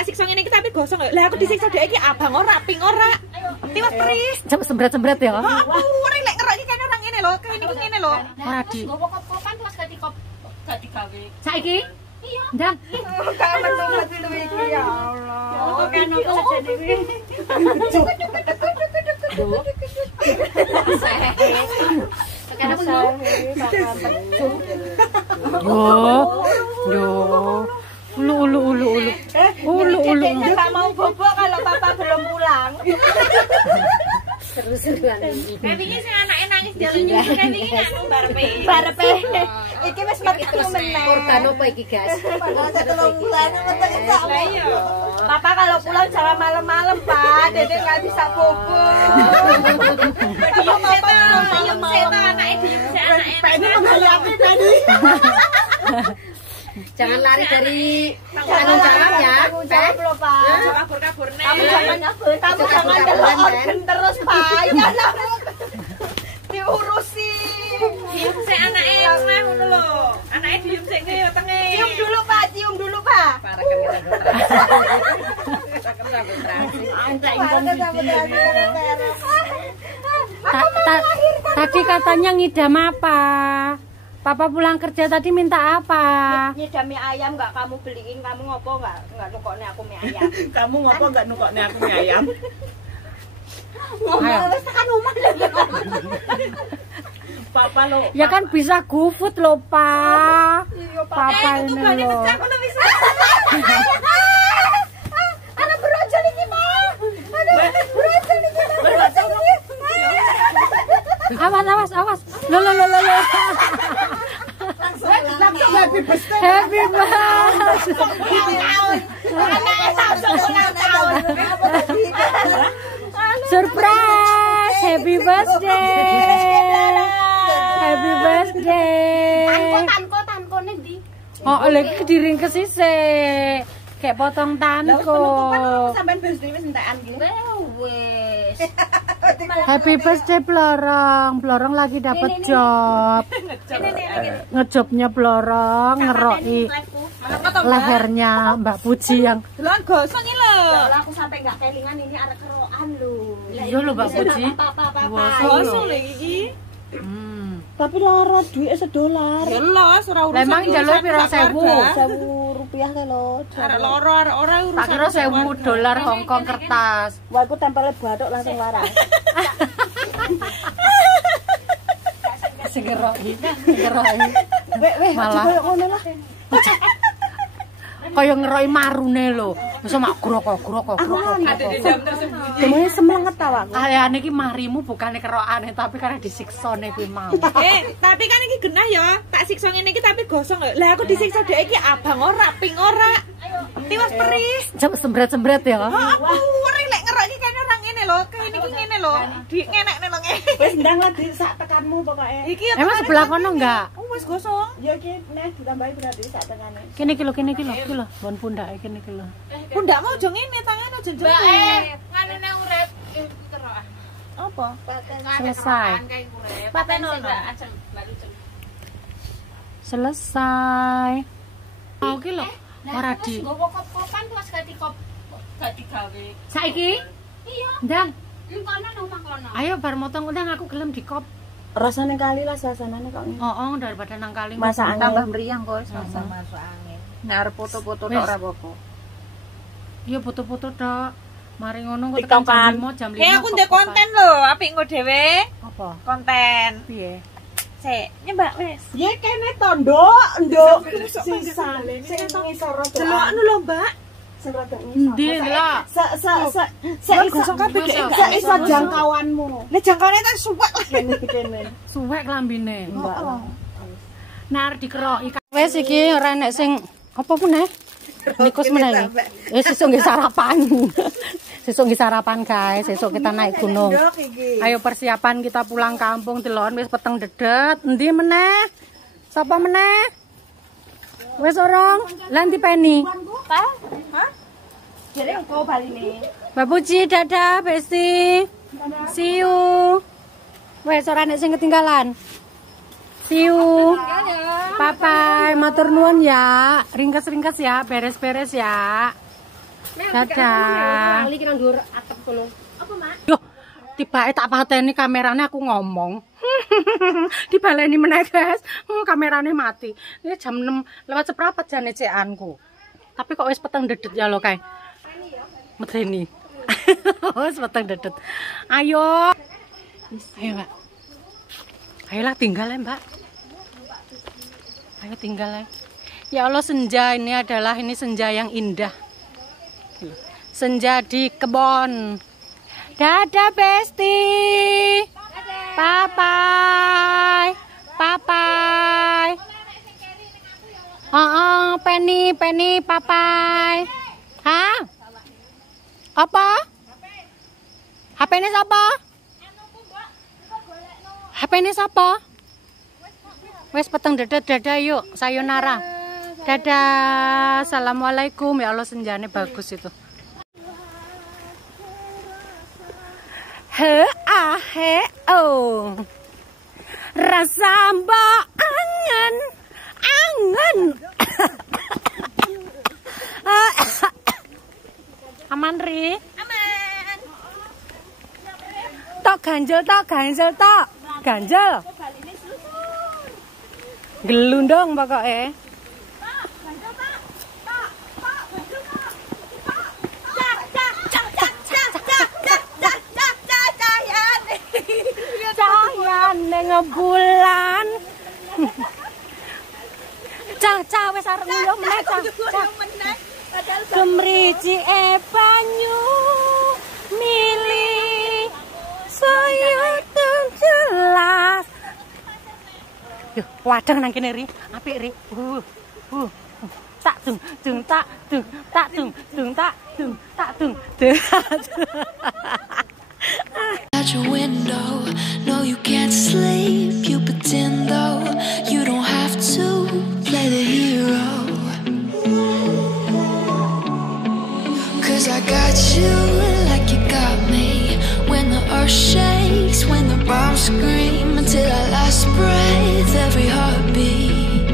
tak siksa ngene iki tapi gosong. Lah aku disiksa dhek iki abang ora, ping ora. Tiwas peris. Sembret-sembret ya. Aku ora lek ngerok iki kan orang ngene lho, kene iki ngene lho. Ora di. Gowo kop-kopan terus gak digawe. Saiki? Iya. Ndang. Gak menurut film iki ya Allah. Kan apa sajane iki? Tekan aku lho. Yo. Ulu. Gak mau bobok kalau papa belum pulang. Seru-seruan iki. Wingi sing anake nangis jalan nyusul wingi anu barepe. Iki wis metu meneh. Korban apa iki, Guys? Masa 3 bulan metu sak. Lah iya. Papa kalau pulang jangan malam-malam, Pak. Dede enggak bisa bobok. Diem setan anake diem anake. Pengen menghayati tadi. Jangan lari dari tanggung jawab ya. Tanggung jawab lho, Pak. Kabur-kabur nih. Kamu jangan delok organ terus, Pak. Ini anakmu diurusi. Diem sik anake omah ngono lho. Anake diem sik ngene wetenge. Cium dulu, Pak. Cium dulu, Pak. Para Tadi katanya ngidam apa? Papa pulang kerja tadi minta apa? Nyidam mie ayam enggak kamu beliin, kamu ngopo enggak nukokne aku mie ayam. Kamu ngopo enggak nukokne aku mie ayam? Ngomong wis tekan omah lho. Papa lo. Ya kan bisa GoFood loh, Pak. Papa ini loh. Anak berojol iki, Pak. Aduh, berojol iki. Awas. Lo. Langsung happy birthday. Happy birthday. Surprise. Happy birthday. Happy birthday. Tanko ning ndi? Oh, lagi diringkes sisik. Kayak potong tanko. Sampean birthday wis entekan iki. Wes. Happy birthday Blorong. Blorong lagi dapat job. Ngejobnya Blorong ngeroki lehernya Mbak Puji yang Delon gosong iki lho. Kalau aku sampai enggak kelingan ini arek kerokan lho. iya lho Mbak Puji. Gosong lho iki. Tapi loro duit $1. Ya los ora urusan. Memang jalur piro 1000? Rupiah ke lo. Arek loro arek ora urusan. Tak kira $1000 Hongkong kertas. Wah, aku tempelnya bathuk langsung waras. Segeroki. Malah Malah ngono lah. kaya ngeroki marune lho. Wis mak grok. Ada di jam tersembunyi. Kemudian semangat tawa. Kayane iki marimu bukane kerokane tapi karena disiksane kuwi mau. Tapi kan iki genah ya. Tak siksa ngene iki tapi gosong lho. Lah aku disiksa dhek iki abang ora, ping ora. Tiwas peris. Sembret-sembret ya. Aku ora lek ngerok iki kan orang ngene lho. Kene iki ngene lho. Di ngenekne lho ngene. Wis ndang lah di sak tekanmu pokoknya. Iki ya Emang sebelah kono enggak? wis gosong. Ya iki nek ditambahi berarti sak tekane. Kene iki lho. Bon pundake kene iki lho. Pundakmu aja ngene, tangan aja njero. Ngene nang urip kerokan. Apa? Selesai. Paten ono. Ajeng baru jeng. Selesai. Oh ki lho, ora di. Gowo kop-kopan terus gak digawe. Saiki? Iya. Ndang, Ning kono nang omah kono. ayo bar motong undang aku gelem di kop. Rasane kali lah suasanane kok ngene. Oh, daripada nang kali. Masak angin. Tambah meriang kok masuk angin. Nek arep foto-foto tok ora apa-apa. Iya foto-foto tok. Mari ngono kok TikTokan. jam 5. Aku ndek konten lho, apik engko dhewe. Apa? Konten. Piye? Sik, nyembak wis. Ya kene to, Nduk. Sisa. Sing ngisor rada. Delokno lho, Mbak. Sing rada ngisor. Ndi lah. Gosok kabeh iso jangkauanmu. Nek jangkaune tak suwek lah. Kene. Suwek lambine. Mbak. Nar dikeroki. Wes iki ora enek sing apa meneh? Nikus meneh. Sesuk nggih sarapan. Sesuk nggih sarapan guys, sesuk kita naik gunung. Ayo persiapan kita pulang kampung Delon wis peteng dedet. Endi meneh? Sapa meneh? Wis orong, lan dipeni. Hah? Jadi engko baline. Mbak Puji, dadah, Besti. See you. Wes ora nek sing ketinggalan. See you. Bye-bye, matur nuwun ya. Ringkes-ringkes ya, beres-beres ya. Dadah. Lali kira ndur atep kono. Apa, Mak? Yo, tibake tak pateni kamerane aku ngomong. Dibaleni meneh, guys. Kamerane mati. Ini jam 6 lewat seprapat jane cekanku. Tapi kok wis peteng dedet ya lo kae. Medeni. Wis peteng dedet. Ayo. Ayo, Mbak. Ayolah tinggal ya, Mbak. Ayo tinggal ya. Ya Allah, senja ini adalah senja yang indah. Senja di kebon. Dadah, Besti. Bye-bye. Bye-bye. Penny, bye-bye. Hah? Apa? HP ini siapa? HP ini siapa? Wes peteng dedet, dadah yuk, sayonara. Dadah, assalamualaikum. Ya Allah, senjane bagus itu. Rasa mbak angen. Aman Ri? Aman. Tok ganjel tok. Ganjel. Gelundong pokoknya. Ngebulan. Cah wis arep nguyuh meneh cah. Gemriji banyu mili saya jelas. Yo, wadang nang kene Ri, apik Ri. Tak dung tak dung. Out your window, no you can't sleep. You pretend though you don't have to play the hero. 'Cause I got you like you got me. When the earth shakes, when the bombs scream, until our last breath, every heartbeat.